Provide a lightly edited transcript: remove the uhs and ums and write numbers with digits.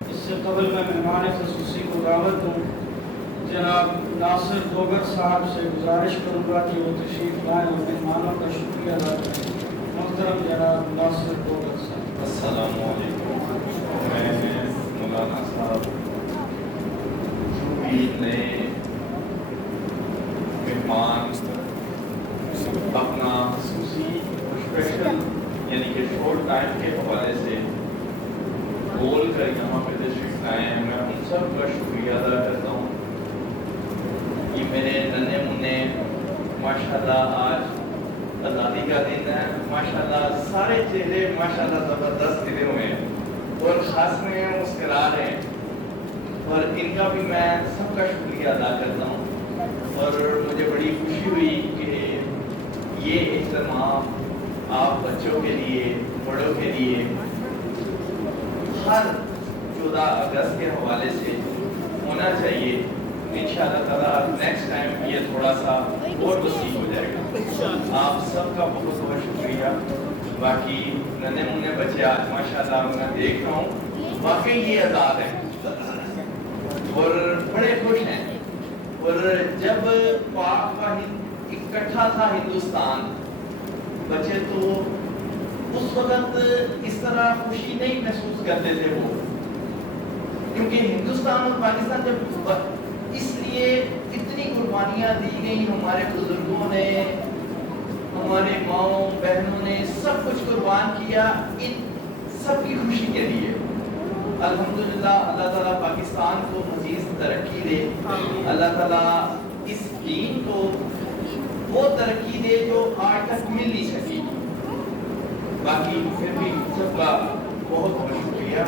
اس سے قبل میں مہمان خصوصی کو دعوت دوں، جناب ناصر دوگر صاحب سے گزارش کروں گا کہ وہ تشریف لائیں اور مہمانوں کا شکریہ ادا کریں۔ محترم جناب ناصر دوگر صاحب۔ السلام علیکم۔ میں مولانا صاحب نئے مہمان اپنا خصوصی اسپیشل یعنی کہ شورٹ ٹائم کے حوالے سے بول کر یہاں پہ تشریف لائے ہیں، میں ان سب کا شکریہ ادا کرتا ہوں۔ یہ میرے ننے منے ماشاءاللہ آج آزادی کا دن ہے، ماشاءاللہ سارے چہرے ماشاءاللہ زبردست کھلے ہوئے ہیں اور خاص میں مسکرا رہے ہیں، اور ان کا بھی میں سب کا شکریہ ادا کرتا ہوں۔ اور مجھے بڑی خوشی ہوئی کہ یہ اہتمام آپ بچوں کے لیے، بڑوں کے لیے ہر 14 اگست کے حوالے سے ہونا چاہیے۔ انشاءاللہ تعالیٰ نیکسٹ ٹائم یہ تھوڑا سا اور وسیع ہو جائے گا۔ آپ سب کا بہت بہت شکریہ۔ باقی ننے منے بچے آج ماشاءاللہ میں دیکھ رہا ہوں، واقعی یہ آزاد ہے اور بڑے خوش ہیں۔ اور جب پاک کا اکٹھا تھا ہندوستان، بچے تو اس وقت اس طرح خوشی نہیں محسوس کرتے تھے وہ، کیونکہ ہندوستان اور پاکستان جب اس لیے اتنی قربانیاں دی گئی، ہمارے بزرگوں نے، ہمارے ماؤں بہنوں نے سب کچھ قربان کیا ان سب کی خوشی کے لیے۔ الحمدللہ اللہ تعالیٰ پاکستان کو مزید ترقی دے، اللہ تعالیٰ اس دین کو وہ ترقی دے جو آج تک مل نہیں سکی۔ باقی پھر بھی سب کا بہت بہت شکریہ۔